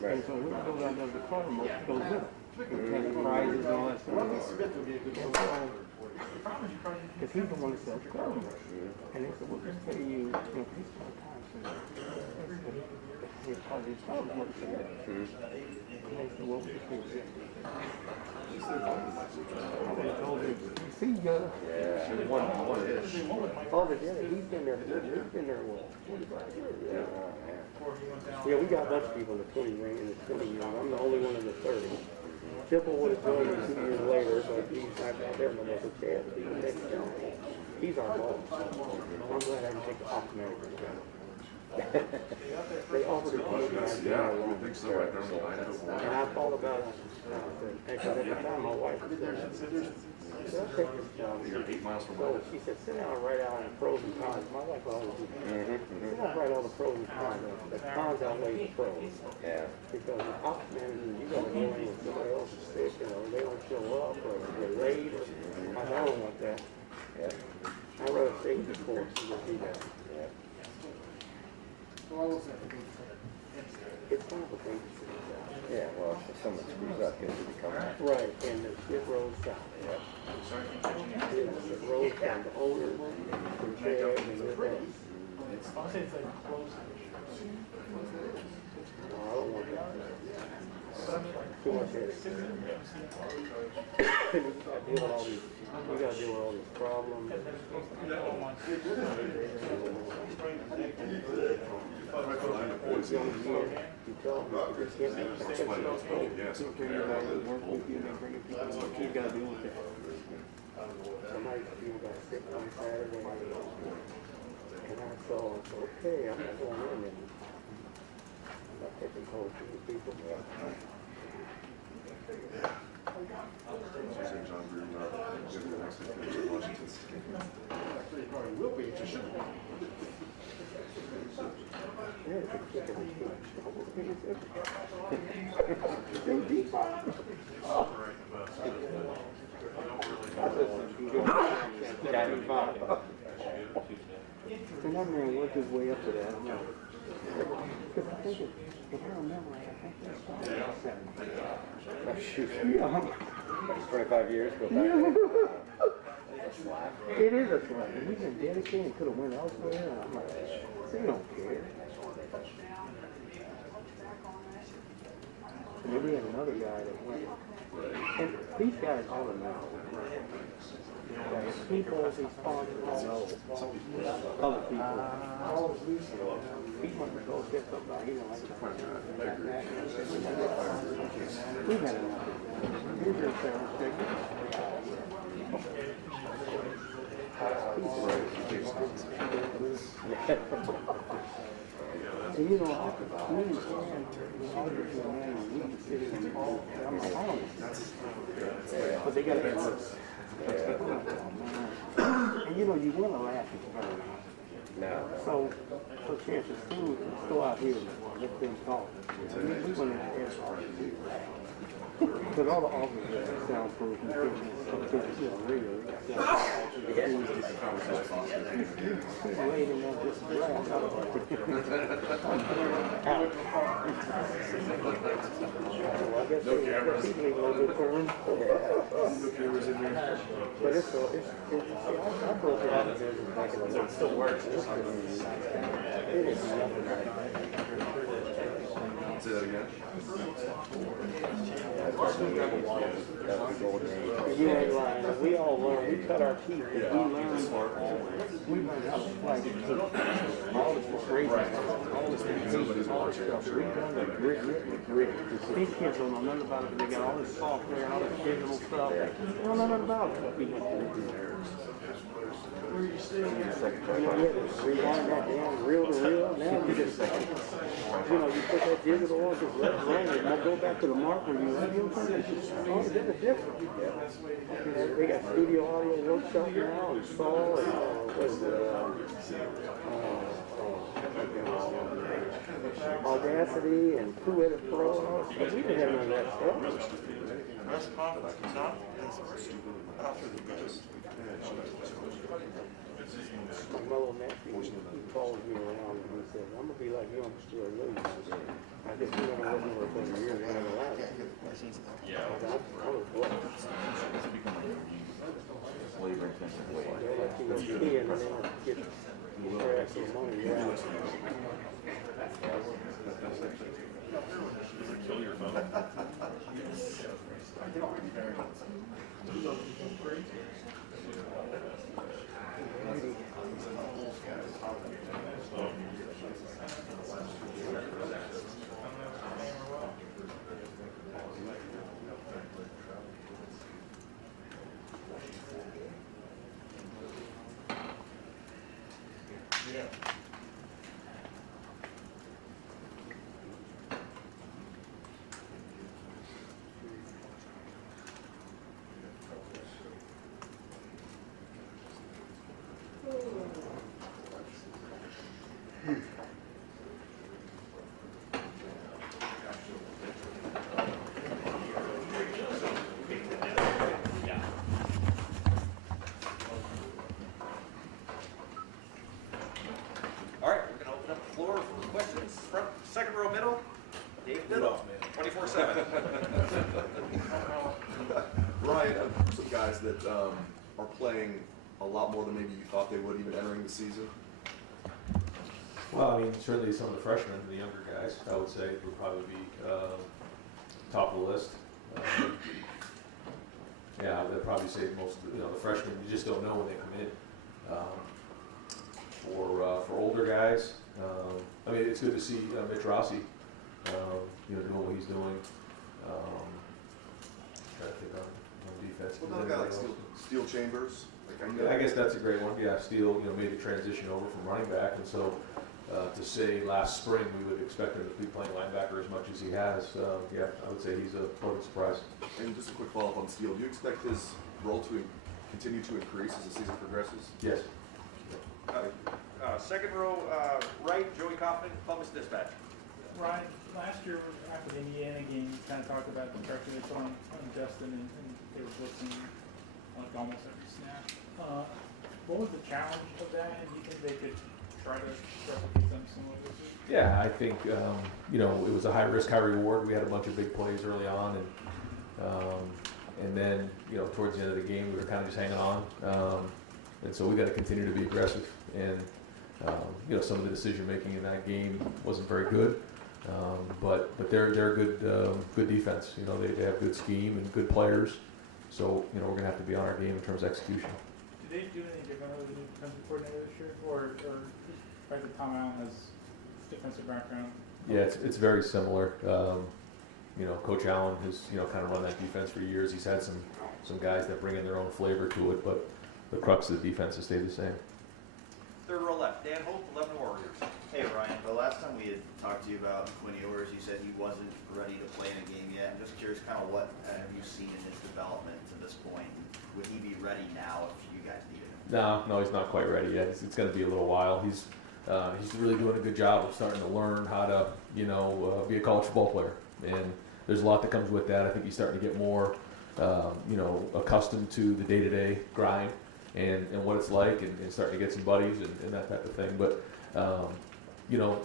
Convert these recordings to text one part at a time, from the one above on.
Right. And so when I go down there to the car remote, it goes with it. And prizes and all that stuff. And so, because he's the one that sells car remotes. And they said, we'll just pay you, he's part time. He's part of his car remote. And they said, well, we'll just pay you. I would have told him, you see, Yeah. he's been there, what, 25 years? Yeah, we got a bunch of people in the 20 range, in the 20 years. I'm the only one in the 30. Simple would have joined me 2 years later, but he's not out there no more, so Chad will be the next guy. He's our boss. I'm glad I can take the optometric. They offered it to me, but I didn't know. I think so. Right there on the line. And I thought about it, because at the time my wife was there. I said, I'll take this job. You're 8 miles from So home. she said, sit down and write out the pros and cons. My wife always do that. Sit down and write all the pros and cons. The cons outweigh the pros. Yeah. Because the ops manager, you gotta go in when somebody else is sick, they don't show up, or they're late, or, I don't want that. Yeah. I'd rather stay with the force than do that. Yeah. It's complicated. Yeah, well, if someone screws up, he'll become that. Right, and the shit rolls down. Yeah. It rolls down the owner, the chair, and the rest. I'll say it's like close. No, I don't want that. Too much headache. You gotta deal with all these, you gotta deal with all these problems. You tell them, you can't make Yes, okay. work with you, and bring people, you gotta deal with that. Somebody, people got sick on Saturday, and I saw, okay, I'm not going in and I'm not taking calls from the people. St. John Green, the next thing in Washington State. Will be, it should be. Yeah, it's a kick of the team. They deep on. And that man worked his way up to that. Because I think if I remember right, I think that's probably Oh, shoot. Yeah. 25 years, go back. It is a slap. We've been dedicated and could have went elsewhere. And I'm like, they don't care. And then we had another guy that went. And these guys all know. People, these sponsors, all know. Other people. He wants to go get somebody. He don't like to find out. We've had enough. Here's your sales And you know, I understand we can sit in and all. I'm like, I don't know. But they got to get worse. And you know, you want to laugh at her. No. So chances soon, let's go out here and let them talk. We went in there. But all the officers are soundproof and real. He's laid in there just glass. I guess no cameras. No cameras in there. But it's I broke it out of business back in the day. So it still works. It is nothing. Say that again. You ain't lying. We all learn. We cut our teeth. We learned. We learned how to fight. All this crazy stuff. All this stuff. We done the grit. These kids don't know nothing about it. They got all this software and all this digital stuff. They don't know nothing about it. We went through. You know, you had to rewind that down reel to reel. Now you just, you know, you put that digital on, just let it run, and I go back to the marker. You know, it's different. Yeah. They got studio audio workshop now, and Saw, and what is it? Audacity and True Edit Pro and all that stuff. We didn't have none of that stuff. Best conference, not after the best. My mother Matthew, he followed me around and he said, I'm going to be like you, I'm still losing. I guess we're going to work season. Yeah. It's becoming a labor intensive way. That's key, and then get their extra money. Yeah. Does it kill your phone? All right, we're gonna open up the floor for questions. Front, second row, middle. Dave Biddle, 24/7. Ryan, some guys that are playing a lot more than maybe you thought they would even entering the season. Well, I mean, certainly some of the freshmen and the younger guys, I would say, would probably be top of the list. Yeah, I'd probably say most, the freshmen, you just don't know when they come in. For older guys, I mean, it's good to see Mitch Rossi, doing what he's doing. Trying to think on defense. What about a guy like Steel Chambers? I guess that's a great one. Yeah, Steele, made the transition over from running back, and so to say last spring we would expect him to be playing linebacker as much as he has. Yeah, I would say he's a pleasant surprise. And just a quick follow-up on Steele. Do you expect his role to continue to increase as the season progresses? Yes. Second row, right, Joey Kaufman, Columbus Dispatch. Ryan, last year after the Indiana game, you kind of talked about the pressure they put on Justin, and they were blitzing like almost every snap. What was the challenge of that, and do you think they could try to replicate them similar this year? Yeah, I think it was a high risk, high reward. We had a bunch of big plays early on, and then towards the end of the game we were kind of just hanging on, and so we got to continue to be aggressive. And some of the decision making in that game wasn't very good, but they're a good defense. They have good scheme and good players, so we're gonna have to be on our game in terms of execution. Did they do anything different with the new defensive coordinator this year, or the fact that Tom Allen has defensive background? Yeah, it's very similar. Coach Allen has kind of run that defense for years. He's had some guys that bring in their own flavor to it, but the crux of the defense has stayed the same. Third row left, Dan Hope, 11 Warriors. Hey Ryan, the last time we had talked to you about Quinn Ewers, you said he wasn't ready to play in a game yet. I'm just curious, kind of what have you seen in his development to this point? Would he be ready now if you guys needed him? No, he's not quite ready yet. It's going to be a little while. He's really doing a good job of starting to learn how to be a college football player, and there's a lot that comes with that. I think he's starting to get more accustomed to the day-to-day grind and what it's like, and starting to get some buddies and that type of thing. But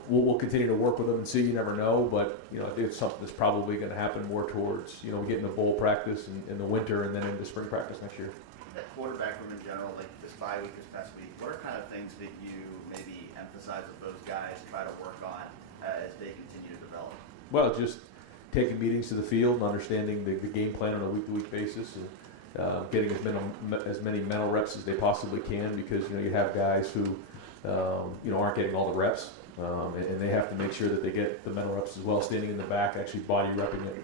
we'll continue to work with him and see. You never know, but I think it's something that's probably going to happen more towards we get into bowl practice in the winter and then into spring practice next year. At quarterback room in general, like this bye week, this past week, what are kind of things that you maybe emphasize with those guys, try to work on as they continue to develop? Well, just taking meetings to the field and understanding the game plan on a week-to-week basis, and getting as many mental reps as they possibly can, because you have guys who aren't getting all the reps, and they have to make sure that they get the mental reps as well, standing in the back, actually body repping it,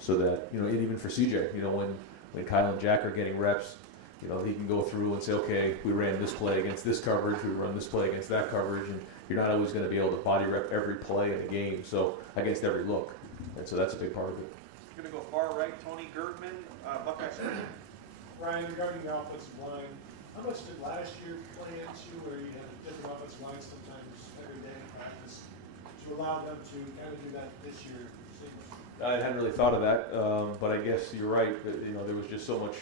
so that and even for CJ, when Kyle and Jack are getting reps, he can go through and say, okay, we ran this play against this coverage, we run this play against that coverage, and you're not always going to be able to body rep every play in a game, so against every look, and so that's a big part of it. We're going to go far right, Tony Gertman, Buckeye State. Ryan, regarding the offensive line, how much did last year play into you, where you had a different offensive line sometimes every day in practice, to allow them to kind of do that this year? I hadn't really thought of that, but I guess you're right. That, there was just so much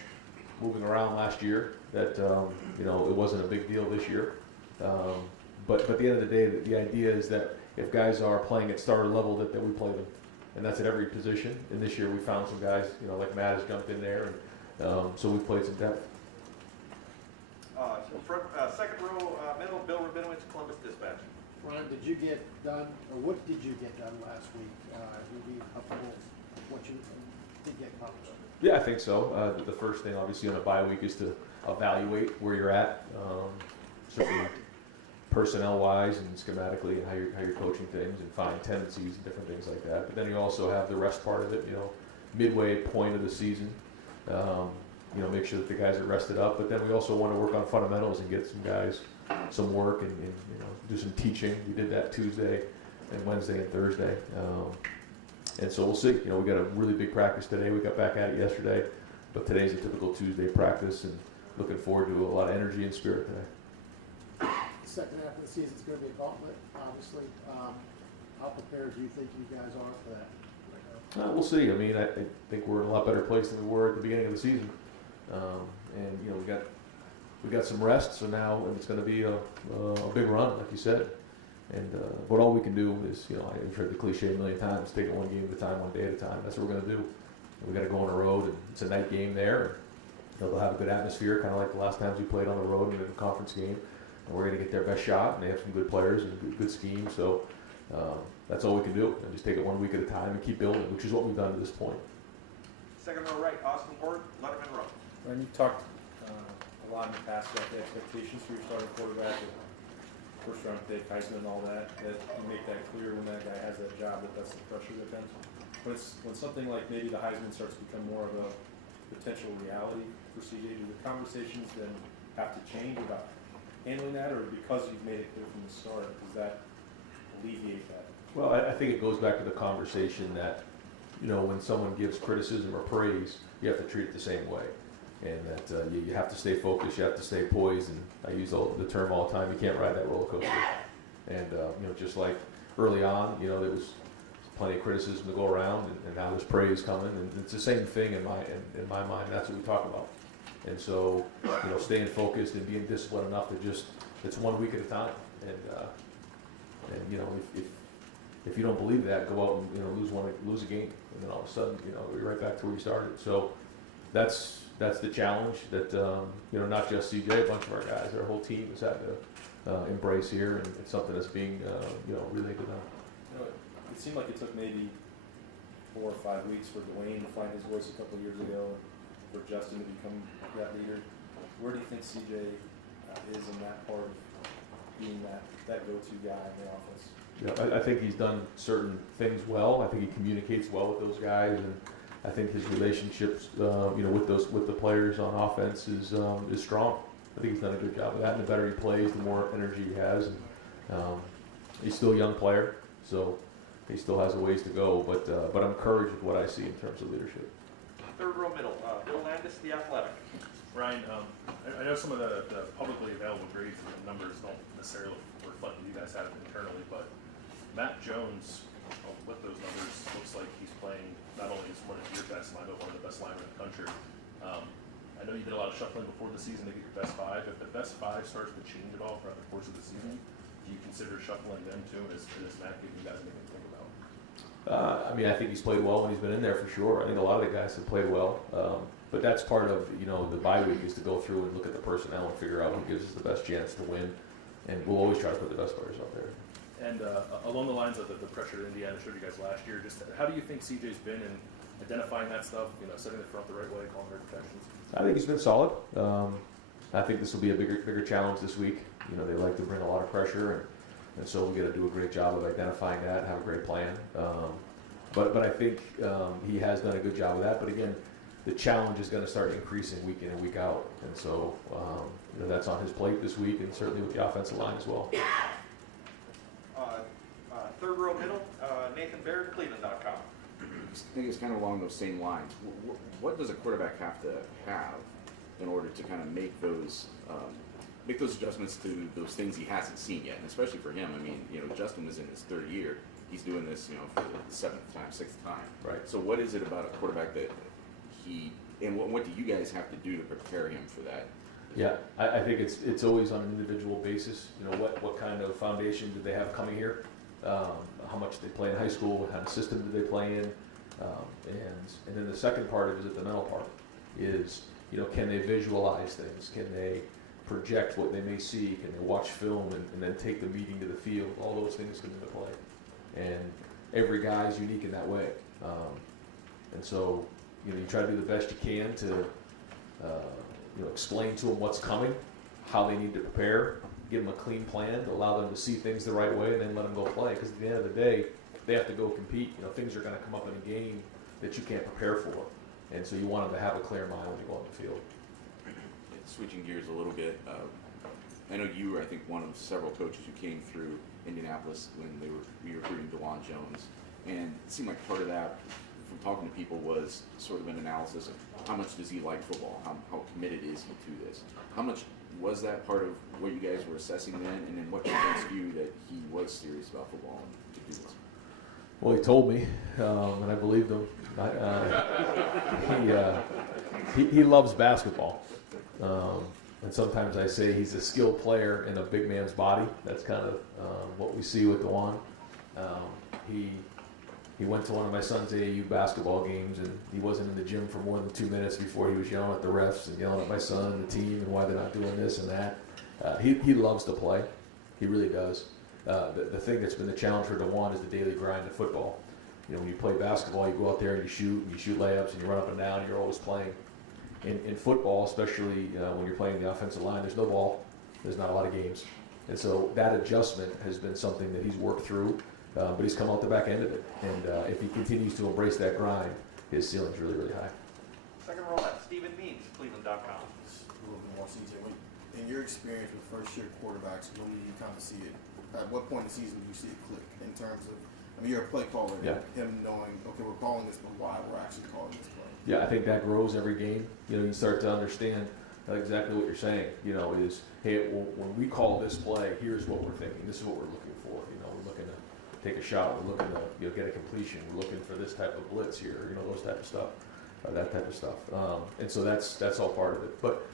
moving around last year that it wasn't a big deal this year. But at the end of the day, the idea is that if guys are playing at starter level, that we play them. and that's at every position. And this year we found some guys, you know, like Matt has jumped in there, and so we played some depth. Second row, middle, Bill Rabinowitz, Columbus Dispatch. Ron, did you get done, or what did you get done last week? You be comfortable with what you did get accomplished? Yeah, I think so. The first thing, obviously, on a bye week is to evaluate where you're at, certainly personnel-wise and schematically, and how you're coaching things, and find tendencies and different things like that. But then you also have the rest part of it, you know, midway point of the season. You know, make sure that the guys are rested up. But then we also want to work on fundamentals and get some guys some work and you know, do some teaching. We did that Tuesday and Wednesday and Thursday. And so we'll see. You know, we got a really big practice today. We got back at it yesterday, but today's a typical Tuesday practice, and looking forward to a lot of energy and spirit today. Second half of the season is going to be a gauntlet, obviously. How prepared do you think you guys are for that? We'll see. I mean, I think we're in a lot better place than we were at the beginning of the season. And you know, we got some rest, so now it's going to be a big run, like you said. And but all we can do is, you know, I've heard the cliche a million times: take it one game at a time, one day at a time. That's what we're going to do. And we got to go on the road, and it's a night game there. You know, they'll have a good atmosphere, kind of like the last times we played on the road in a conference game. And we're going to get their best shot, and they have some good players and good scheme. So that's all we can do, and just take it 1 week at a time and keep building, which is what we've done to this point. Second row right, Austin Ward, Letterman Row. And you talked a lot in the past about the expectations for your starting quarterback, with first round pick, Heisman and all that, that you make that clear when that guy has that job, that's the pressure that comes. But it's when something like maybe the Heisman starts to become more of a potential reality for CJ, do the conversations then have to change about handling that, or because you've made it clear from the start, does that alleviate that? Well, I think it goes back to the conversation that, you know, when someone gives criticism or praise, you have to treat it the same way. And that you have to stay focused, you have to stay poised, and I use the term all the time, you can't ride that roller coaster. And, you know, just like early on, you know, there was plenty of criticism to go around, and now there's praise coming, and it's the same thing in my mind. That's what we talk about. And so, you know, staying focused and being disciplined enough to just, it's 1 week at a time. And you know, if you don't believe that, go out and, you know, lose a game, and then all of a sudden, you know, we're right back to where you started. So that's the challenge that, you know, not just CJ, a bunch of our guys, our whole team has had to embrace here, and it's something that's being, you know, relayed to them. You know, it seemed like it took maybe 4 or 5 weeks for Dwayne to find his voice a couple of years ago, for Justin to become that leader. Where do you think CJ is in that part of being that go-to guy in the offense? Yeah, I think he's done certain things well. I think he communicates well with those guys, and I think his relationships, you know, with the players on offense is strong. I think he's done a good job of that. And the better he plays, the more energy he has. And he's still a young player, so he still has a ways to go. But I'm encouraged with what I see in terms of leadership. Third row middle, Bill Landis, The Athletic. Ryan, I know some of the publicly available grades and the numbers don't necessarily reflect what you guys have internally, but Matt Jones, with those numbers, looks like he's playing not only as one of your best linemen, but one of the best linemen in the country. I know you did a lot of shuffling before the season to get your best 5. If the best 5 starts to change at all throughout the course of the season, do you consider shuffling them too? And is Matt giving you guys anything to think about? I mean, I think he's played well when he's been in there for sure. I think a lot of the guys have played well. But that's part of, you know, the bye week is to go through and look at the personnel and figure out who gives us the best chance to win. And we'll always try to put the best players out there. And along the lines of the pressure that Indiana showed you guys last year, just how do you think CJ's been in identifying that stuff, you know, setting the front the right way, calling great protections? I think he's been solid. I think this will be a bigger challenge this week. You know, they like to bring a lot of pressure, and so we got to do a great job of identifying that and have a great plan. But I think he has done a good job of that. But again, the challenge is going to start increasing week in and week out, and so you know, that's on his plate this week, and certainly with the offensive line as well. Third row middle, Nathan Baird, Cleveland.com. I think it's kind of along those same lines. What does a quarterback have to have in order to kind of make those adjustments to those things he hasn't seen yet? And especially for him, I mean, you know, Justin is in his 3rd year. He's doing this, you know, for the 7th time, 6th time. Right. So what is it about a quarterback that and what do you guys have to do to prepare him for that? Yeah, I think it's always on an individual basis. You know, what kind of foundation do they have coming here? how much they play in high school, what kind of system do they play in, and then the second part of it is the mental part. Is, you know, can they visualize things? Can they project what they may see? Can they watch film and then take the meeting to the field? All those things come into play, and every guy is unique in that way. And so, you know, you try to do the best you can to, you know, explain to them what's coming, how they need to prepare, give them a clean plan to allow them to see things the right way, and then let them go play. Because at the end of the day, they have to go compete. You know, things are going to come up in a game that you can't prepare for, and so you want them to have a clear mind when you go on the field. Switching gears a little bit, I know you were, I think, one of several coaches who came through Indianapolis when they were recruiting DeJuan Jones, and it seemed like part of that, from talking to people, was sort of an analysis of how much does he like football, how committed is he to this, how much was that part of what you guys were assessing then, and then what convinced you that he was serious about football and to do this? Well, he told me, and I believed him. He loves basketball. And sometimes I say he's a skilled player in a big man's body. That's kind of what we see with DeJuan. He went to one of my son's AAU basketball games, and he wasn't in the gym for more than 2 minutes before he was yelling at the refs and yelling at my son and the team and why they're not doing this and that. He loves to play. He really does. The thing that's been the challenge for DeJuan is the daily grind of football. You know, when you play basketball, you go out there and you shoot layups, and you run up and down, and you're always playing. In football, especially when you're playing the offensive line, there's no ball. There's not a lot of games. And so that adjustment has been something that he's worked through, but he's come out the back end of it. And if he continues to embrace that grind, his ceiling's really, really high. Second row left, Stephen Means, Cleveland.com. A little bit more, CJ. In your experience with first-year quarterbacks, when do you kind of see it? At what point in the season do you see it click in terms of, I mean, you're a play caller, Yeah. him knowing, okay, we're calling this, but why we're actually calling this play? Yeah, I think that grows every game. You know, you start to understand exactly what you're saying. You know, is, hey, well, when we call this play, here's what we're thinking. This is what we're looking for. You know, we're looking to take a shot. We're looking to, you know, get a completion. We're looking for this type of blitz here. You know, those type of stuff, that type of stuff. And so that's all part of it. But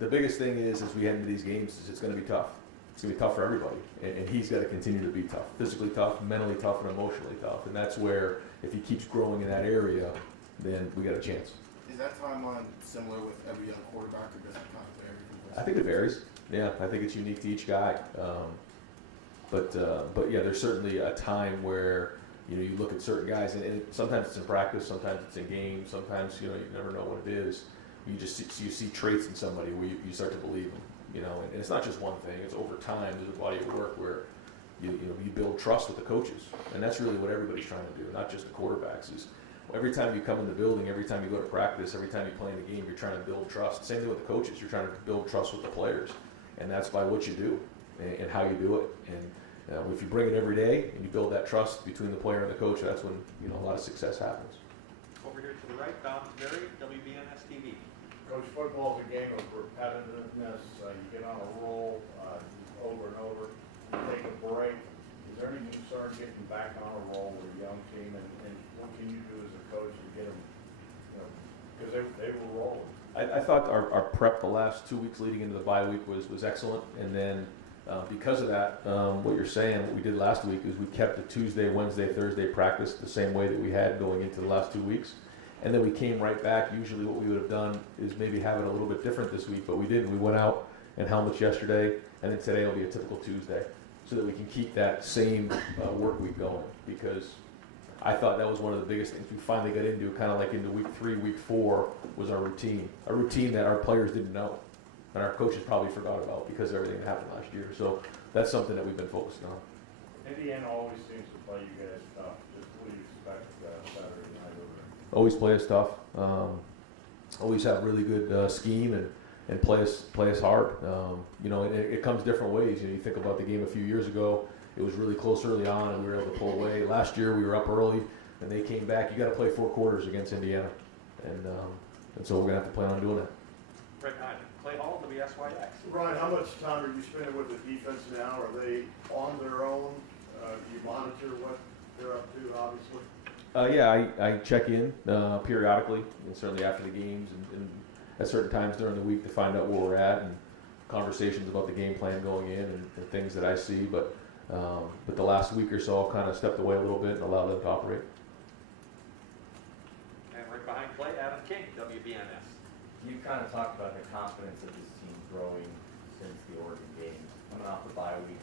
the biggest thing is, as we head into these games, is it's going to be tough. It's going to be tough for everybody, and he's got to continue to be tough, physically tough, mentally tough, and emotionally tough. And that's where, if he keeps growing in that area, then we got a chance. Is that timeline similar with every young quarterback, or does it kind of vary? I think it varies. Yeah, I think it's unique to each guy. But yeah, there's certainly a time where, you know, you look at certain guys, and sometimes it's in practice, sometimes it's in games, sometimes, you know, you never know what it is. You just see traits in somebody where you start to believe them. You know, and it's not just one thing. It's over time. There's a body of work where you build trust with the coaches, and that's really what everybody's trying to do, not just the quarterbacks. Is every time you come in the building, every time you go to practice, every time you play in a game, you're trying to build trust. Same thing with the coaches. You're trying to build trust with the players, and that's by what you do and how you do it. And if you bring it every day and you build that trust between the player and the coach, that's when, you know, a lot of success happens. Over here to the right, Don Berry, WBNS TV. Coach, football is a game of repetitiveness. You get on a roll over and over. You take a break. Is there any concern getting back on a roll with a young team? And what can you do as a coach to get them, you know, because they were rolling? I thought our prep the last 2 weeks leading into the bye week was excellent. And then because of that, what you're saying, what we did last week is we kept the Tuesday, Wednesday, Thursday practice the same way that we had going into the last 2 weeks. And then we came right back. Usually what we would have done is maybe have it a little bit different this week, but we didn't. We went out in helmets yesterday, and then today will be a typical Tuesday, so that we can keep that same work week going. Because I thought that was one of the biggest things we finally got into, kind of like into week 3, week 4, was our routine. A routine that our players didn't know, and our coaches probably forgot about because of everything that happened last year. So that's something that we've been focusing on. Indiana always seems to play you guys tough. Just what do you expect Saturday night over there? Always play us tough. Always have really good scheme and play us hard. You know, and it comes different ways. You know, you think about the game a few years ago. It was really close early on, and we were able to pull away. Last year, we were up early, and they came back. You got to play 4 quarters against Indiana, and so we're gonna have to plan on doing that. Brett Hyman, Clay Hall, WSYX. Ryan, how much time are you spending with the defense now? Are they on their own? You monitor what they're up to, obviously. Yeah, I check in periodically, and certainly after the games, and at certain times during the week to find out where we're at, and conversations about the game plan going in, and things that I see. But But the last week or so, I've kind of stepped away a little bit and allowed them to operate. And right behind play, Adam King, WBNS. You kind of talked about the confidence of this team growing since the Oregon game. Coming off the bye week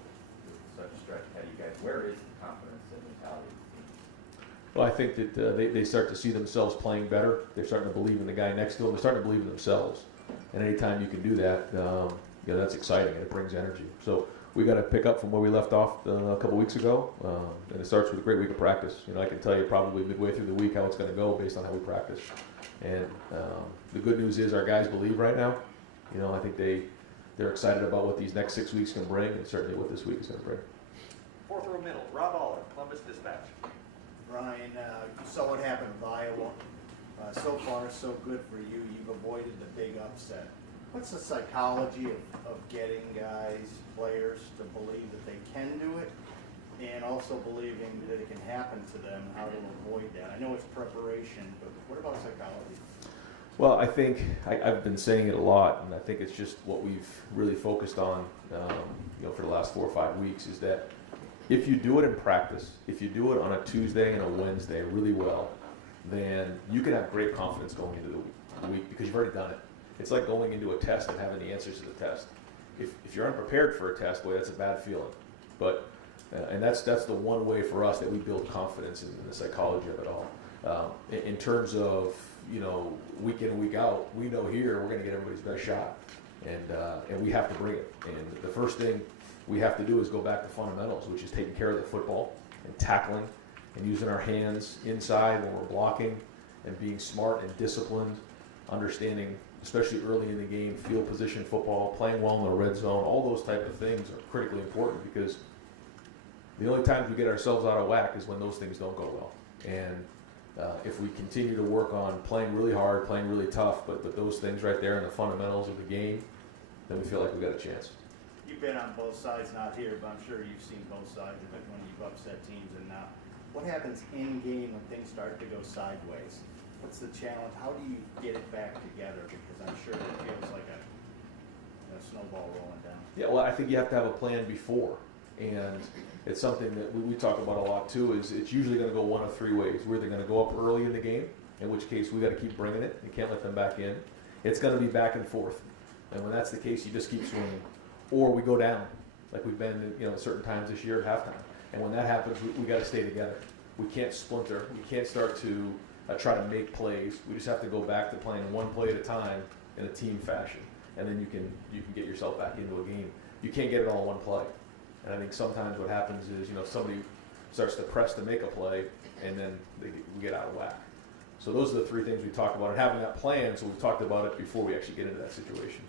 with such a stretch ahead of you guys, where is the confidence and mentality of the team? Well, I think that they start to see themselves playing better. They're starting to believe in the guy next to them. They're starting to believe in themselves. And anytime you can do that, that's exciting and it brings energy. So we got to pick up from where we left off a couple weeks ago, and it starts with a great week of practice. I can tell you probably midway through the week how it's going to go based on how we practice. And the good news is our guys believe right now. I think they're excited about what these next 6 weeks can bring, and certainly what this week is going to bring. Fourth row middle, Rob Aller, Columbus Dispatch. Brian, you saw what happened with Iowa. So far, so good for you. You've avoided the big upset. What's the psychology of getting guys, players, to believe that they can do it, and also believing that it can happen to them, how to avoid that? I know it's preparation, but what about psychology? Well, I think I've been saying it a lot, and I think it's just what we've really focused on, for the last 4 or 5 weeks, is that if you do it in practice, if you do it on a Tuesday and a Wednesday really well, then you can have great confidence going into the week because you've already done it. It's like going into a test and having the answers to the test. If you're unprepared for a test, boy, that's a bad feeling. But and that's the one way for us that we build confidence in the psychology of it all. In terms of week in and week out, we know here we're going to get everybody's best shot, and we have to bring it. And the first thing we have to do is go back to fundamentals, which is taking care of the football and tackling and using our hands inside when we're blocking and being smart and disciplined, understanding, especially early in the game, field position football, playing well in the red zone. All those type of things are critically important because the only times we get ourselves out of whack is when those things don't go well. And if we continue to work on playing really hard, playing really tough, but those things right there in the fundamentals of the game, then we feel like we've got a chance. You've been on both sides, not here, but I'm sure you've seen both sides of it when you've upset teams and not. What happens in game when things start to go sideways? What's the challenge? How do you get it back together? Because I'm sure it feels like a snowball rolling down. Yeah, well, I think you have to have a plan before. And it's something that we talk about a lot too, is it's usually going to go one of 3 ways. We're either going to go up early in the game, in which case we got to keep bringing it. You can't let them back in. It's going to be back and forth. And when that's the case, you just keep swinging. Or we go down, like we've been at certain times this year at halftime. And when that happens, we got to stay together. We can't splinter. We can't start to try to make plays. We just have to go back to playing one play at a time in a team fashion. And then you can get yourself back into a game. You can't get it all in one play. And I think sometimes what happens is, somebody starts to press to make a play, and then we get out of whack. So those are the 3 things we talked about, and having that plan, so we've talked about it before we actually get into that situation.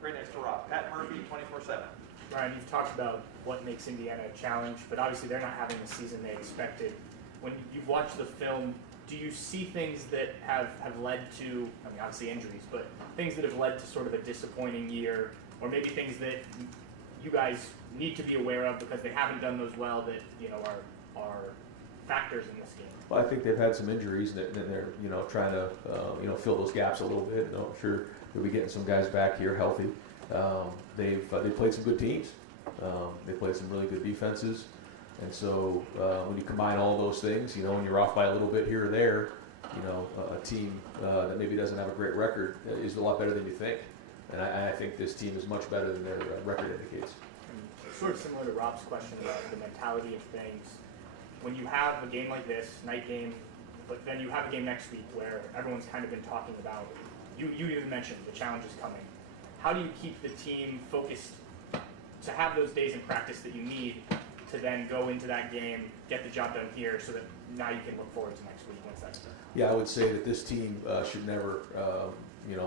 Right next to Rob, Pat Murphy, 24/7. Ryan, you've talked about what makes Indiana a challenge, but obviously they're not having the season they expected. When you've watched the film, do you see things that have led to, obviously injuries, but things that have led to sort of a disappointing year, or maybe things that you guys need to be aware of because they haven't done those well that are factors in this game? Well, I think they've had some injuries, and they're trying to fill those gaps a little bit. I'm sure they'll be getting some guys back here healthy. They've played some good teams. They played some really good defenses, and so when you combine all those things, when you're off by a little bit here or there, a team that maybe doesn't have a great record is a lot better than you think. And I think this team is much better than their record indicates. Sort of similar to Rob's question about the mentality of things. When you have a game like this, night game, but then you have a game next week where everyone's kind of been talking about, you even mentioned the challenge is coming. How do you keep the team focused to have those days in practice that you need to then go into that game, get the job done here, so that now you can look forward to next week once that's done? Yeah, I would say that this team should never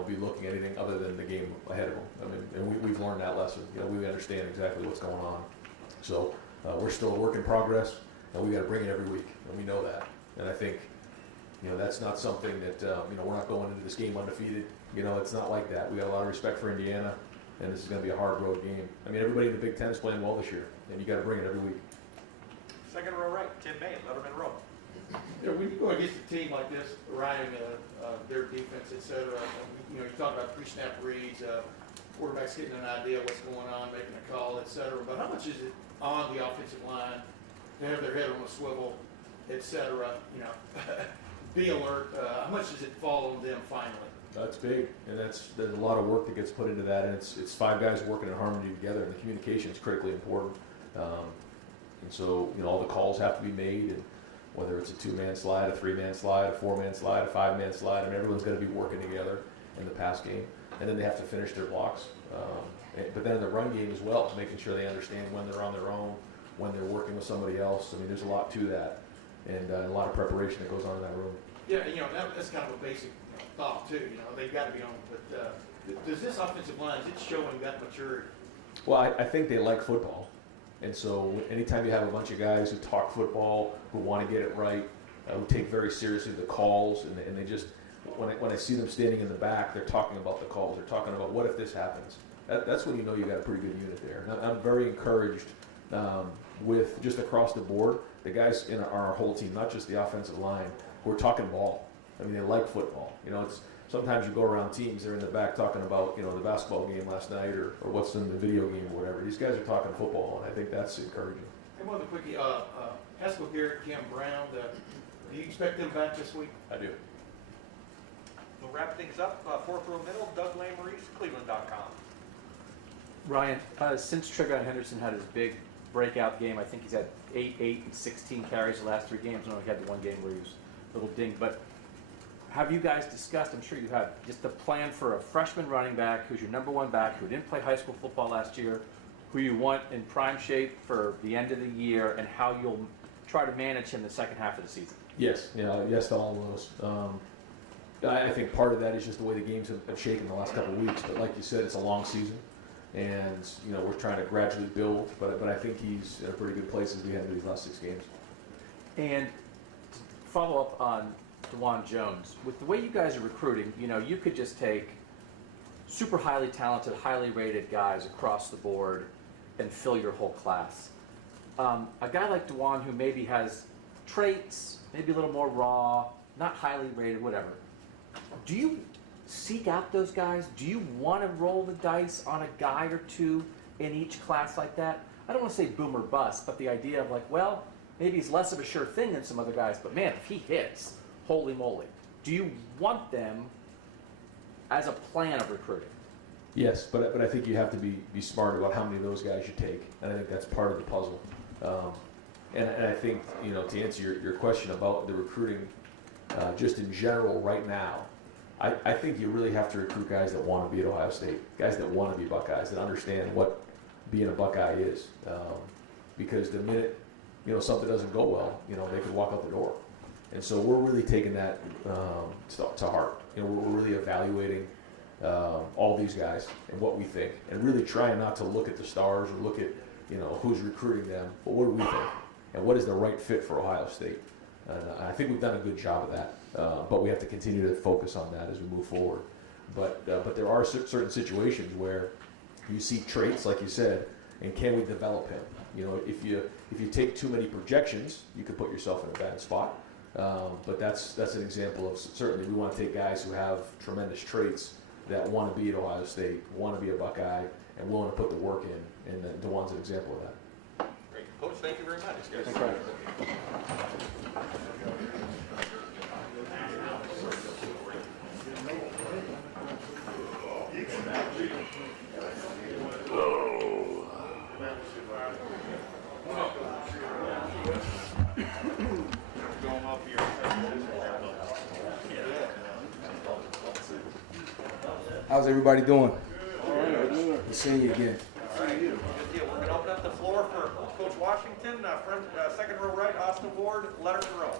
be looking at anything other than the game ahead of them. And we've learned that lesson. We understand exactly what's going on. So we're still a work in progress, and we got to bring it every week, and we know that. And I think, that's not something that we're not going into this game undefeated. It's not like that. We got a lot of respect for Indiana, and this is going to be a hard road game. Everybody in the Big Ten is playing well this year, and you got to bring it every week. Second row right, Tim May, Letterman Row. When you go against a team like this, Ryan, their defense, et cetera, you talk about pre-snap reads, quarterbacks getting an idea of what's going on, making a call, et cetera. But how much is it on the offensive line, to have their head on a swivel, et cetera, you know, be alert. How much does it fall on them finally? That's big, and there's a lot of work that gets put into that, and it's 5 guys working in harmony together, and the communication is critically important. And so, you know, all the calls have to be made, and whether it's a 2-man slide, a 3-man slide, a 4-man slide, a 5-man slide, and everyone's got to be working together in the pass game, and then they have to finish their blocks. But then in the run game as well, making sure they understand when they're on their own, when they're working with somebody else. I mean, there's a lot to that, and a lot of preparation that goes on in that room. Yeah, you know, that's kind of a basic thought too. You know, they've got to be on. But does this offensive line, is it showing that maturity? Well, I think they like football. And so anytime you have a bunch of guys who talk football, who want to get it right, who take very seriously the calls, and they just, when I see them standing in the back, they're talking about the calls. They're talking about what if this happens. That's when you know you got a pretty good unit there. And I'm very encouraged with just across the board, the guys in our whole team, not just the offensive line, who are talking ball. I mean, they like football. You know, it's sometimes you go around teams, they're in the back talking about, you know, the basketball game last night or what's in the video game or whatever. These guys are talking football, and I think that's encouraging. And one other quickie, Haskell Garrett, Cam Brown, do you expect them back this week? I do. We'll wrap things up. 4th row middle, Doug Lamarice, Cleveland.com. Ryan, since Tregon Henderson had his big breakout game, I think he's had 8, and 16 carries the last 3 games. I know he had the one game where he was a little dinged, but have you guys discussed, I'm sure you have, just the plan for a freshman running back who's your number 1 back, who didn't play high school football last year, who you want in prime shape for the end of the year, and how you'll try to manage him the second half of the season? Yes, yes to all of those. I think part of that is just the way the games have shaken the last couple of weeks. But like you said, it's a long season, and you know we're trying to gradually build. But I think he's in a pretty good place as we head into these last 6 games. And to follow up on DeJuan Jones, with the way you guys are recruiting, you know, you could just take super highly talented, highly rated guys across the board and fill your whole class. A guy like DeJuan who maybe has traits, maybe a little more raw, not highly rated, whatever. Do you seek out those guys? Do you want to roll the dice on a guy or 2 in each class like that? I don't want to say boom or bust, but the idea of like, well, maybe he's less of a sure thing than some other guys, but man, if he hits, holy moly. Do you want them as a plan of recruiting? Yes, but I think you have to be smart about how many of those guys you take, and I think that's part of the puzzle. And I think, you know, to answer your question about the recruiting, just in general right now, I think you really have to recruit guys that want to be at Ohio State, guys that want to be Buckeyes, that understand what being a Buckeye is. Because the minute, you know, something doesn't go well, you know, they could walk out the door. And so we're really taking that to heart. You know, we're really evaluating all these guys and what we think, and really trying not to look at the stars or look at, you know, who's recruiting them, but what do we think, and what is the right fit for Ohio State. And I think we've done a good job of that, but we have to continue to focus on that as we move forward. But there are certain situations where you see traits, like you said, and can we develop him? You know, if you take too many projections, you could put yourself in a bad spot. But that's an example of, certainly we want to take guys who have tremendous traits that want to be at Ohio State, want to be a Buckeye, and willing to put the work in, and DeJuan's an example of that. Great. Coach, thank you very much. Thanks, Ryan. How's everybody doing? Good to see you again. All right, good deal. We're going to open up the floor for Coach Washington, second row right, Austin Ward, letter to row.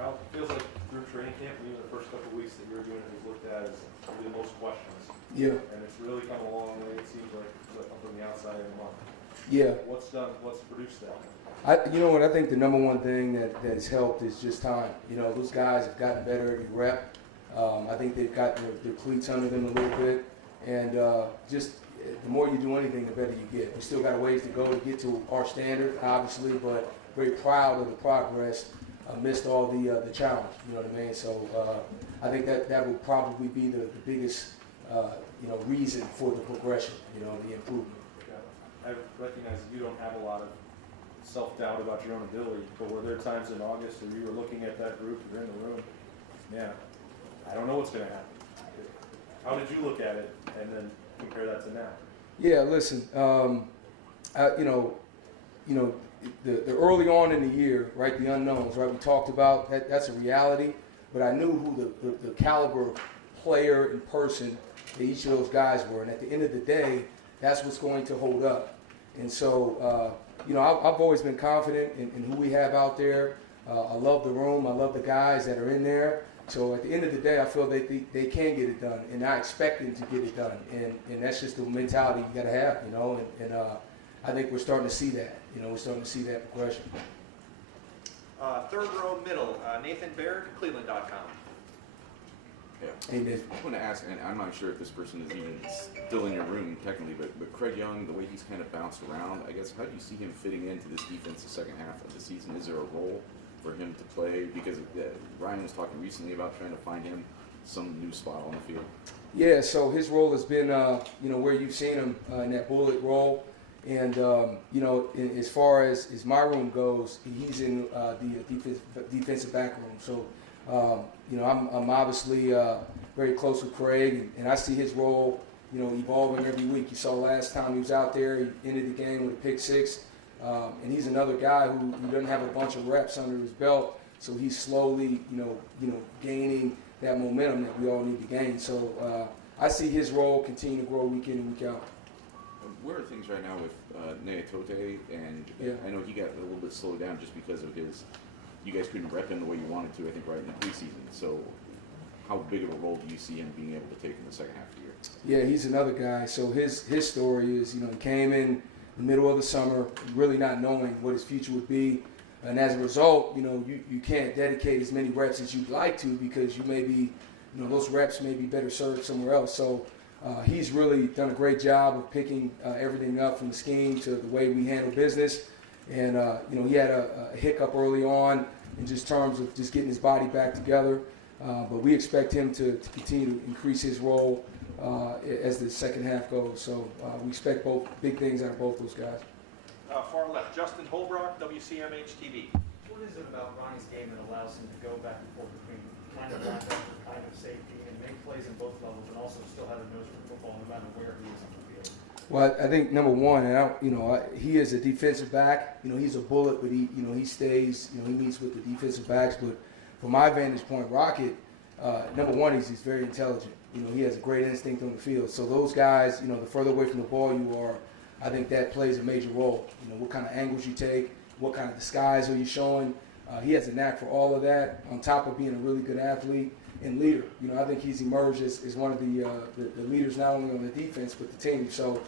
Al, it feels like through training camp, even the first couple of weeks that you're doing it, was looked at as the most questions. Yeah. And it's really come a long way, it seems like, from the outside in the month. Yeah. What's produced that? You know what, I think the number one thing that has helped is just time. You know, those guys have gotten better every rep. I think they've got their cleats under them a little bit. And just the more you do anything, the better you get. We still got a ways to go to get to our standard, obviously, but very proud of the progress amidst all the challenge. You know what I mean? So I think that will probably be the biggest, reason for the progression, the improvement. I recognize that you don't have a lot of self-doubt about your own ability, but were there times in August where you were looking at that group, you're in the room, man, I don't know what's going to happen. How did you look at it and then compare that to now? Yeah, listen, the early on in the year, right, the unknowns, right, we talked about, that's a reality, but I knew who the caliber player and person that each of those guys were, and at the end of the day, that's what's going to hold up. And so, I've always been confident in who we have out there. I love the room, I love the guys that are in there. So at the end of the day, I feel they can get it done, and I expect them to get it done, and that's just the mentality you got to have, and I think we're starting to see that, we're starting to see that progression. Third row middle, Nathan Baird, Cleveland.com. Yeah. I want to ask, and I'm not sure if this person is even still in your room technically, but Craig Young, the way he's kind of bounced around, I guess, how do you see him fitting into this defense the second half of the season? Is there a role for him to play? Because Ryan was talking recently about trying to find him some new spot on the field. Yeah, so his role has been, where you've seen him in that bullet role. And, as far as my room goes, he's in the defensive back room. So, I'm obviously very close with Craig, and I see his role, evolving every week. You saw last time he was out there, he ended the game with a pick six. And he's another guy who doesn't have a bunch of reps under his belt, so he's slowly, gaining that momentum that we all need to gain. So I see his role continue to grow week in and week out. Where are things right now with Neatote? And I know he got a little bit slowed down just because of you guys couldn't rep him the way you wanted to, I think, right in the preseason. So how big of a role do you see him being able to take in the second half of the year? Yeah, he's another guy. So his story is, he came in the middle of the summer, really not knowing what his future would be. And as a result, you can't dedicate as many reps as you'd like to because you may be, those reps may be better served somewhere else. So he's really done a great job of picking everything up from the scheme to the way we handle business. And, he had a hiccup early on in just terms of just getting his body back together. But we expect him to continue to increase his role as the second half goes. So we expect both big things out of both those guys. Far left, Justin Holbrook, WCMH TV. What is it about Ronnie's game that allows him to go back and forth between kind of linebacker, kind of safety, and make plays in both levels, and also still have a nose for football no matter where he is on the field? Well, I think number one, and he is a defensive back. He's a bullet, but he stays. He meets with the defensive backs. But from my vantage point, Rocket, number one, he's very intelligent. He has a great instinct on the field. So those guys, the further away from the ball you are, I think that plays a major role. What kind of angles you take, what kind of disguise are you showing. He has a knack for all of that, on top of being a really good athlete and leader. I think he's emerged as one of the leaders not only on the defense but the team. So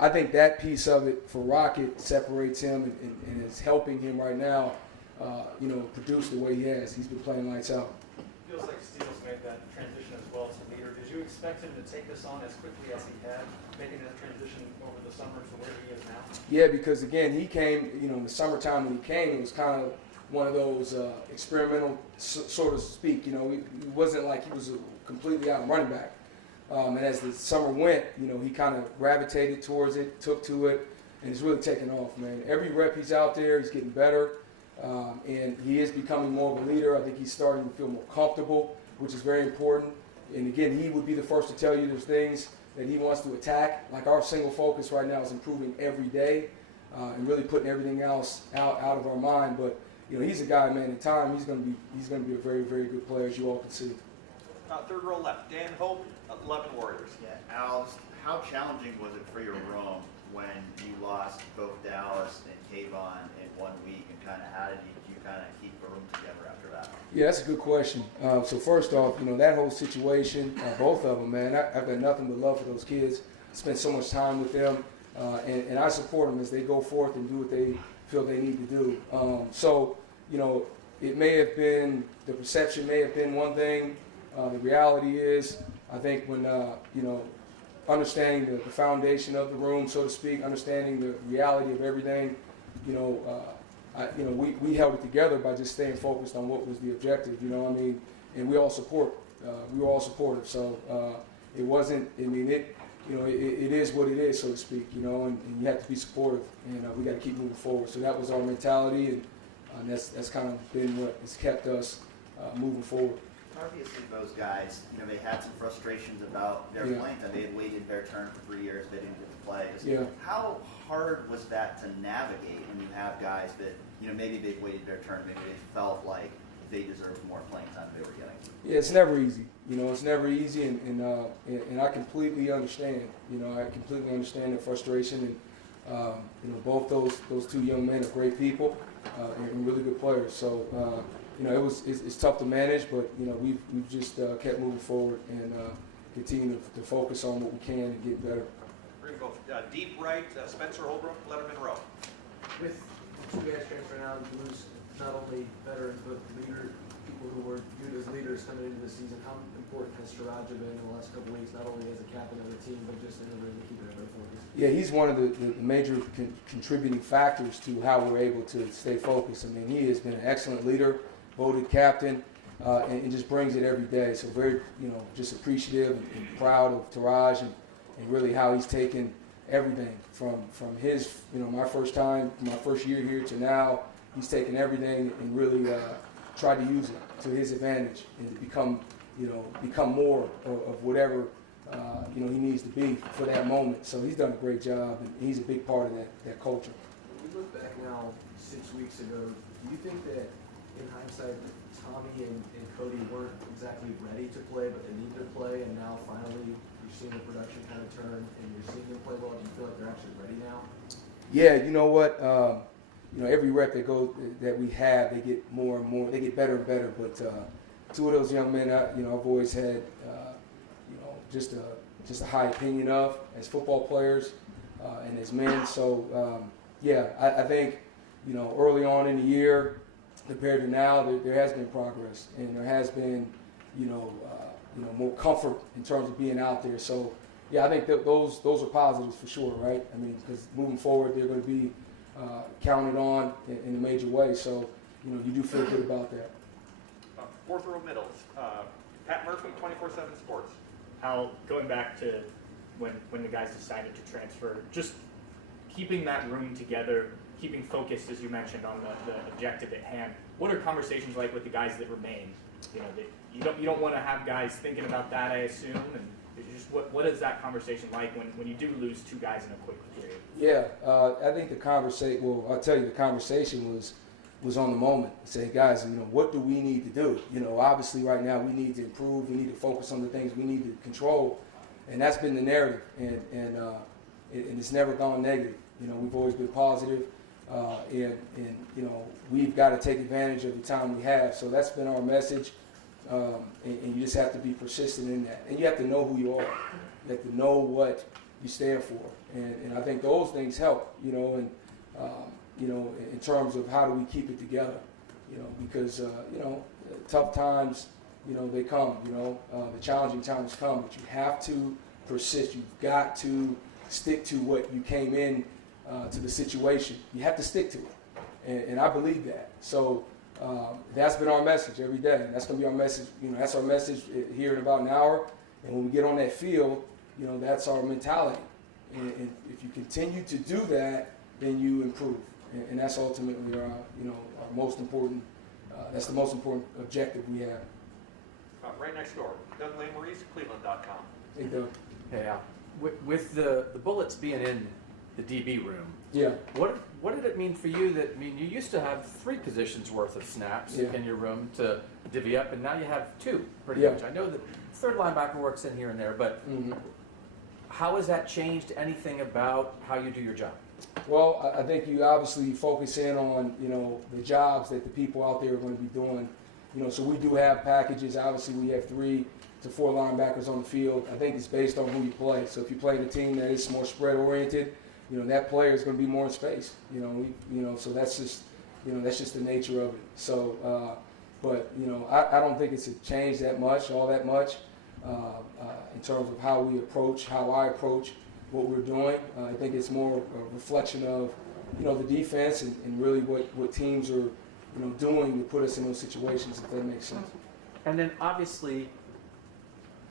I think that piece of it for Rocket separates him and is helping him right now, produce the way he has. He's been playing lights out. Feels like Steele's made that transition as well to leader. Did you expect him to take this on as quickly as he had, making that transition over the summer to where he is now? Yeah, because again, he came, in the summertime when he came, it was kind of one of those experimental, so to speak. He wasn't like he was completely out of running back. And as the summer went, he kind of gravitated towards it, took to it, and it's really taken off, man. Every rep he's out there, he's getting better. And he is becoming more of a leader. I think he's starting to feel more comfortable, which is very important. And again, he would be the first to tell you there's things that he wants to attack. Like our single focus right now is improving every day and really putting everything else out of our mind. But he's a guy, man. In time, he's going to be a very, very good player, as you all can see. Third row left, Dan Hope, 11 Warriors. Yeah, Al, how challenging was it for your room when you lost both Dallas and Kayvon in 1 week, and kind of how did you kind of keep the room together after that? Yeah, that's a good question. So first off, that whole situation, both of them, man, I've got nothing but love for those kids. I spent so much time with them, and I support them as they go forth and do what they feel they need to do. So, it may have been, the perception may have been one thing. The reality is, I think when, understanding the foundation of the room, so to speak, understanding the reality of everything, we held it together by just staying focused on what was the objective, and we all support. We were all supportive. So it wasn't, you know, it is what it is, so to speak, you know, and you have to be supportive, and we got to keep moving forward. So that was our mentality, and that's kind of been what has kept us moving forward. Obviously, those guys, you know, they had some frustrations about their playing time. They had waited their turn for 3 years. They didn't get to play. Just how hard was that to navigate when you have guys that, you know, maybe they've waited their turn, maybe they felt like they deserved more playing time than they were getting? Yeah, it's never easy. You know, it's never easy, and I completely understand. You know, I completely understand the frustration, and you know, both those two young men are great people and really good players. So you know, it's tough to manage, but you know, we've just kept moving forward and continue to focus on what we can and get better. We're going to go deep right, Spencer Holbrook, Letterman Row. With two guys transferring out, you lose not only veterans but people who were viewed as leaders coming into the season. How important has Sriraja been in the last couple of weeks, not only as a captain of the team, but just in the room to keep everybody focused? Yeah, he's one of the major contributing factors to how we're able to stay focused. I mean, he has been an excellent leader, voted captain, and just brings it every day. So very, you know, just appreciative and proud of Taraj and really how he's taken everything from his, you know, my first year here to now. He's taken everything and really tried to use it to his advantage and to become more of whatever you know, he needs to be for that moment. So he's done a great job, and he's a big part of that culture. When you look back now 6 weeks ago, do you think that in hindsight, Tommy and Cody weren't exactly ready to play, but they needed to play, and now finally you're seeing the production kind of turn and you're seeing them play well? Do you feel like they're actually ready now? Yeah, you know what? You know, every rep that we have, they get more and more. They get better and better. But two of those young men, you know, I've always had, you know, just a high opinion of as football players and as men. So yeah, I think, you know, early on in the year compared to now, there has been progress, and there has been, you know, more comfort in terms of being out there. So yeah, I think those are positives for sure, right? I mean, because moving forward, they're going to be counted on in a major way. So, you know, you do feel good about that. Fourth row middles. Pat Murphy, 24/7 Sports. Al, going back to when the guys decided to transfer, just keeping that room together, keeping focused, as you mentioned, on the objective at hand. What are conversations like with the guys that remain? You know, you don't want to have guys thinking about that, I assume. And just what is that conversation like when you do lose two guys in a quick period? Yeah, I think the conversation. Well, I'll tell you, the conversation was on the moment. Say, guys, you know, what do we need to do? You know, obviously, right now we need to improve. We need to focus on the things we need to control, and that's been the narrative. And it's never gone negative. You know, we've always been positive. And you know, we've got to take advantage of the time we have. So that's been our message, and you just have to be persistent in that. And you have to know who you are. You have to know what you stand for. And I think those things help, you know, and you know, in terms of how do we keep it together, you know, because you know, tough times, you know, they come, you know, the challenging times come, but you have to persist. You've got to stick to what you came in to the situation. You have to stick to it, and I believe that. So that's been our message every day. That's going to be our message. You know, that's our message here in about an hour. And when we get on that field, you know, that's our mentality. And if you continue to do that, then you improve. And that's ultimately our, you know, our most important. That's the most important objective we have. Right next door, Doug Maurice, Cleveland.com. Hey, Doug. Hey, Al. With the Bullets being in the DB room, yeah. What did it mean for you? That, I mean, you used to have 3 positions worth of snaps in your room to divvy up, and now you have 2 pretty much. I know that third linebacker works in here and there, but how has that changed anything about how you do your job? Well, I think you obviously focus in on, you know, the jobs that the people out there are going to be doing. You know, so we do have packages. Obviously, we have 3 to 4 linebackers on the field. I think it's based on who you play. So if you play in a team that is more spread oriented, you know, that player is going to be more in space. You know, so that's just, you know, that's just the nature of it. So, but you know, I don't think it's changed all that much, in terms of how I approach what we're doing. I think it's more a reflection of, you know, the defense and really what teams are, you know, doing to put us in those situations, if that makes sense. And then obviously,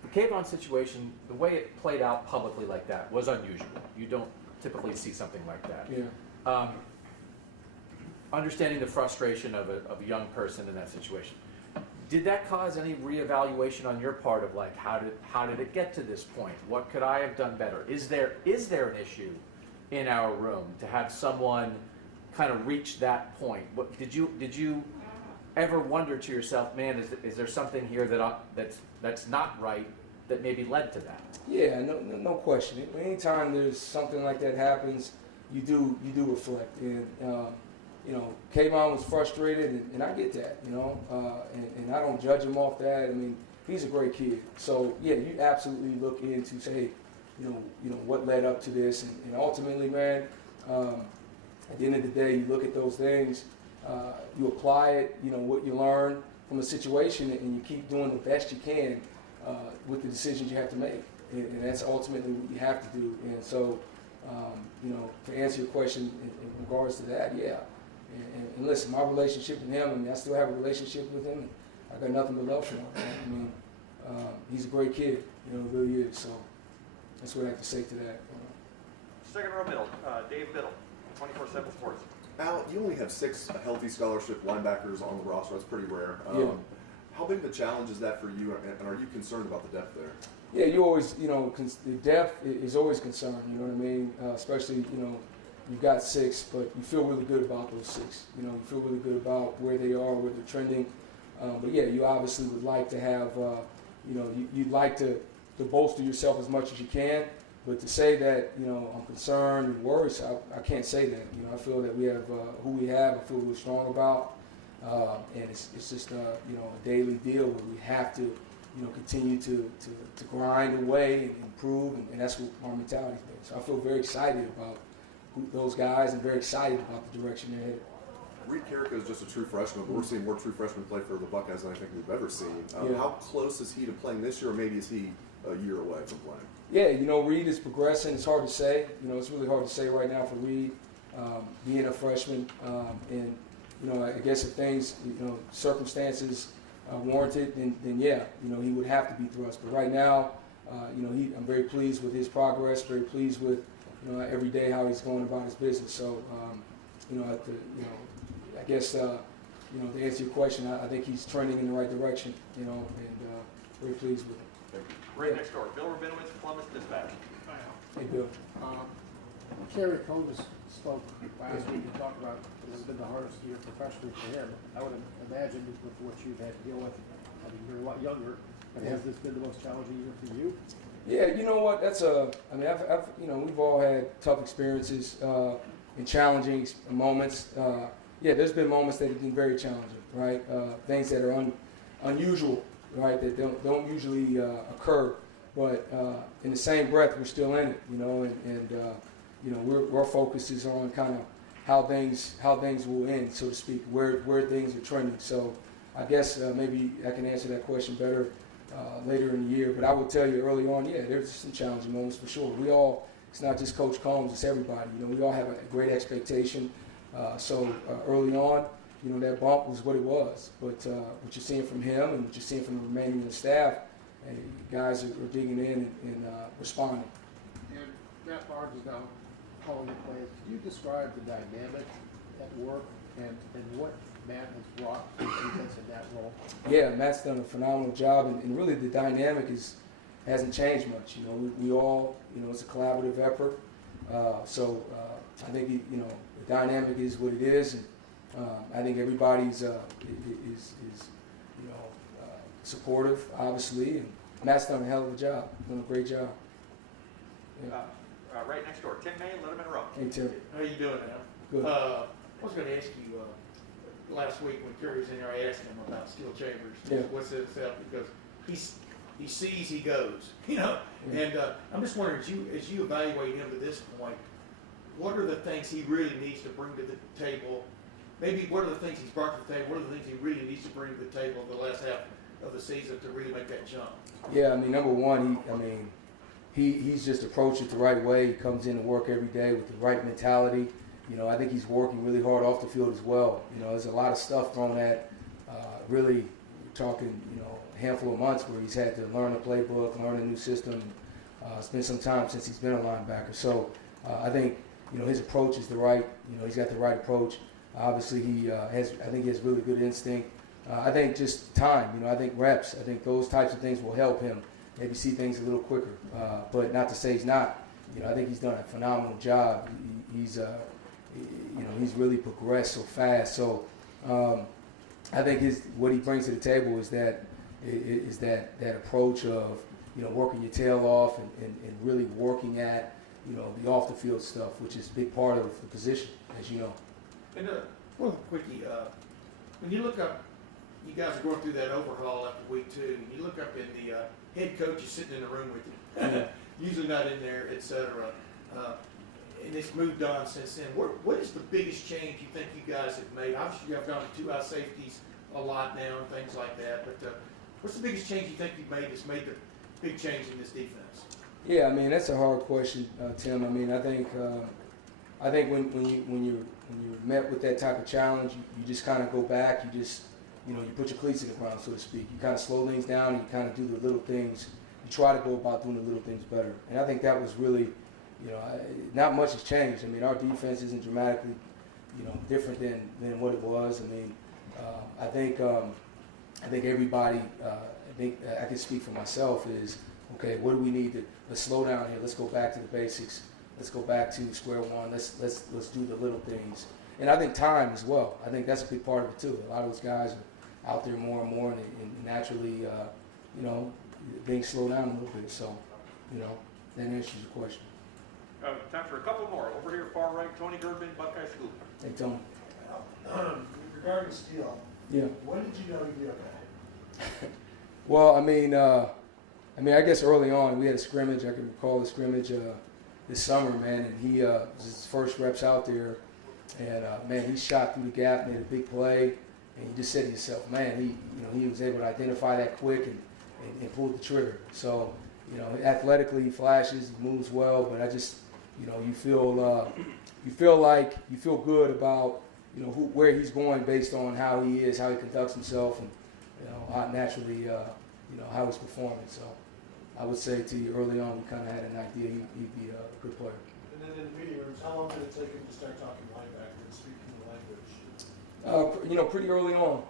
the Kayvon situation, the way it played out publicly like that was unusual. You don't typically see something like that. Yeah. Understanding the frustration of a young person in that situation, did that cause any reevaluation on your part of like how did it get to this point? What could I have done better? Is there an issue in our room to have someone kind of reach that point? What did you ever wonder to yourself, man, is there something here that's not right that maybe led to that? Yeah, no question. Anytime there's something like that happens, you do reflect. And you know, Kayvon was frustrated, and I get that. You know, and I don't judge him off that. I mean, he's a great kid. So yeah, you absolutely look into say, hey, you know what led up to this, and ultimately, man, at the end of the day, you look at those things, you apply it. You know what you learn from a situation, and you keep doing the best you can with the decisions you have to make, and that's ultimately what you have to do. And so, you know, to answer your question in regards to that, yeah. And listen, my relationship with him, I mean, I still have a relationship with him. And I got nothing but love for him. I mean, he's a great kid, you know, really is. So that's what I have to say to that. Second row middle, Dave Biddle, 24/7 Sports. Al, you only have 6 healthy scholarship linebackers on the roster. That's pretty rare. Yeah. How big of a challenge is that for you, and are you concerned about the depth there? Yeah, you always, you know, the depth is always concerned, you know what I mean? Especially, you know, you've got 6, but you feel really good about those 6. You know, you feel really good about where they are, where they're trending. But yeah, you obviously would like to have, you know, you'd like to bolster yourself as much as you can. But to say that, you know, I'm concerned and worried, I can't say that. You know, I feel that we have who we have. I feel really strong about, and it's just you know, a daily deal where we have to, you know, continue to grind away and improve, and that's what our mentality's been. So I feel very excited about those guys and very excited about the direction they're headed. Reed Carrick is just a true freshman, but we're seeing more true freshmen play for the Buckeyes than I think we've ever seen. Yeah. How close is he to playing this year, or maybe is he a year away from playing? Yeah, you know, Reed is progressing. It's hard to say. You know, it's really hard to say right now for Reed, being a freshman. And, you know, I guess if things, you know, circumstances warranted, then yeah, you know, he would have to be thrust. But right now, you know, I'm very pleased with his progress, very pleased with, you know, every day how he's going about his business. So, you know, I guess, you know, to answer your question, I think he's trending in the right direction, you know, and very pleased with him. Right next door, Bill Rabinowitz, Columbus Dispatch. Hey, Bill. Kerry Combs spoke last week and talked about this has been the hardest year professionally for him. I would imagine with what you've had to deal with, I mean, you're a lot younger, but has this been the most challenging year for you? Yeah, you know what? I mean, I've you know, we've all had tough experiences and challenging moments. Yeah, there's been moments that have been very challenging, right? Things that are unusual, right? That don't usually occur. But in the same breath, we're still in it, you know, and you know, our focus is on kind of how things will end, so to speak, where things are trending. So I guess maybe I can answer that question better later in the year. But I will tell you early on, yeah, there's some challenging moments for sure. It's not just Coach Combs, it's everybody. You know, we all have a great expectation. So early on, you know, that bump was what it was. But what you're seeing from him and what you're seeing from the remaining of the staff, and guys are digging in and responding. And Matt Barnes is now calling the plays. Could you describe the dynamic at work and what Matt has brought to the defense in that role? Yeah, Matt's done a phenomenal job, and really the dynamic hasn't changed much. You know, we all, you know, it's a collaborative effort. So I think, you know, the dynamic is what it is, and I think everybody's is you know, supportive, obviously, and Matt's done a hell of a job, done a great job. Yeah. Right next door, Tim May, Letterman Row. Hey, Tim. How you doing, Al? Good. I was going to ask you last week when Kerry was in there, I asked him about Steel Chambers. Yeah. What's it up? Because he sees, he goes, you know. Yeah. And I'm just wondering, as you evaluate him to this point, what are the things he really needs to bring to the table? Maybe what are the things he's brought to the table? What are the things he really needs to bring to the table in the last half of the season to really make that jump? Yeah, I mean, number one, he's just approached it the right way. He comes in to work every day with the right mentality. You know, I think he's working really hard off the field as well. You know, there's a lot of stuff thrown at. Really, we're talking, you know, handful of months where he's had to learn a playbook, learn a new system. It's been some time since he's been a linebacker. So I think, his approach is the right, he's got the right approach. Obviously, I think he has really good instinct. I think just time, I think reps, I think those types of things will help him maybe see things a little quicker. But not to say he's not. I think he's done a phenomenal job. He's really progressed so fast. So I think what he brings to the table is that approach of working your tail off and really working at the off the field stuff, which is a big part of the position, as you know. And one quickie, when you look up, you guys are going through that overhaul after week 2, and you look up and the head coach is sitting in the room with you, usually not in there, etc. And it's moved on since then. What is the biggest change you think you guys have made? Obviously, you have gone to 2 out safeties a lot now and things like that, but what's the biggest change you think you've made that's made the big change in this defense? Yeah, I mean, that's a hard question, Tim. I mean, I think when you're met with that type of challenge, you just kind of go back. You just you put your cleats in the ground, so to speak. You kind of slow things down. And you kind of do the little things. You try to go about doing the little things better. And I think that was really, not much has changed. I mean, our defense isn't dramatically, different than what it was. I mean, I think everybody. I think I can speak for myself. Is okay. What do we need to? Let's slow down here. Let's go back to the basics. Let's go back to square one. Let's do the little things. And I think time as well. I think that's a big part of it too. A lot of those guys are out there more and more, and naturally, being slowed down a little bit. So, that answers your question. Time for a couple more. Over here, far right, Tony Durbin, Buckeye School. Hey, Tony. Regarding Steele, Yeah. when did you know you'd be okay? Well, I guess early on we had a scrimmage. I can recall the scrimmage this summer, man, and he was his first reps out there, and man, he shot through the gap, made a big play, and you just said to yourself, man, he was able to identify that quick and pull the trigger. So, athletically he flashes, he moves well, but I just, you feel good about where he's going based on how he is, how he conducts himself, and how naturally how he's performing. So I would say to you early on, we kind of had an idea he'd be a good player. And then in the meeting rooms, how long did it take him to start talking linebacker and speaking the language? Pretty early on.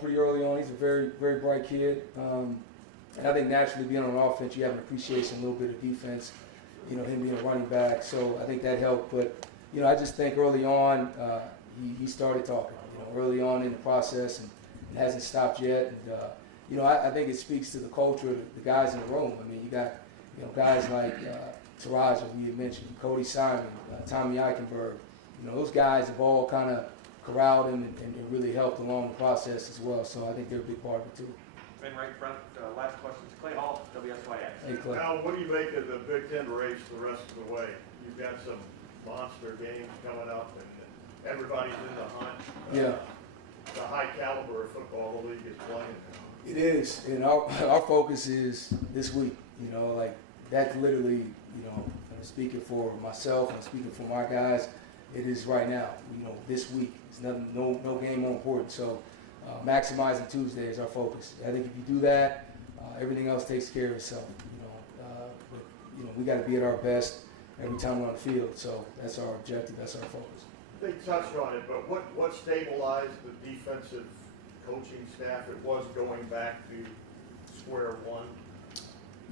Pretty early on. He's a very, very bright kid. And I think naturally being on offense, you have an appreciation, a little bit of defense. Him being a running back. So I think that helped. But I just think early on he started talking. Early on in the process, and it hasn't stopped yet. And I think it speaks to the culture of the guys in the room. I mean, you got guys like Taraja, we had mentioned, Cody Simon, Tommy Eichenberg. Those guys have all kind of corralled him and really helped along the process as well. So I think they're a big part of it too. Ben right in front. Last question is Clay Hall, WSYX. Hey, Clay. Now, what do you make of the Big Ten race the rest of the way? You've got some monster games coming up, and everybody's in the hunt. Yeah. The high caliber of football the league is playing. It is, and our focus is this week. That's literally, I'm speaking for myself, I'm speaking for my guys. It is right now. This week. It's nothing, no game more important. So, maximizing Tuesday is our focus. I think if you do that, everything else takes care of itself. But we got to be at our best every time we're on the field. So that's our objective. That's our focus. They touched on it, but what stabilized the defensive coaching staff? It was going back to square one.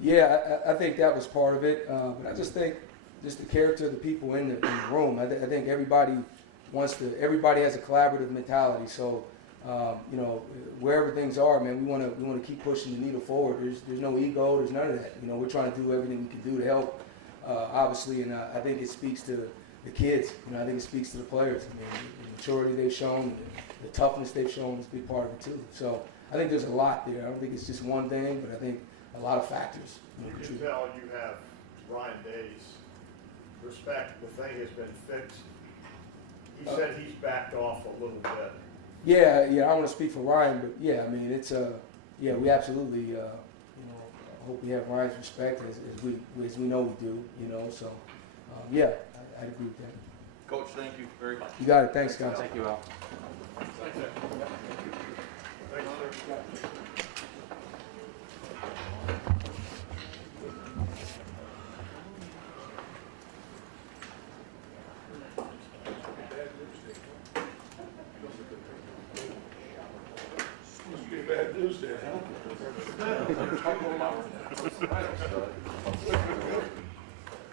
Yeah, I think that was part of it. But I just think just the character of the people in the room. I think everybody everybody has a collaborative mentality. So, wherever things are, man, we want to keep pushing the needle forward. There's no ego. There's none of that. We're trying to do everything we can do to help, obviously, and I think it speaks to the kids. I think it speaks to the players. I mean, the maturity they've shown, the toughness they've shown is a big part of it too. So I think there's a lot there. I don't think it's just one thing, but I think a lot of factors. You can tell you have Ryan Day's respect. The thing has been fixed. He said he's backed off a little bit. Yeah, I don't want to speak for Ryan, but yeah, I mean, it's we absolutely, I hope we have Ryan's respect as we know we do, so, yeah, I agree with that. Coach, thank you very much. You got it. Thanks, guys. Thank you, Al. Thanks, sir. Thanks, sir. Tuesday, huh?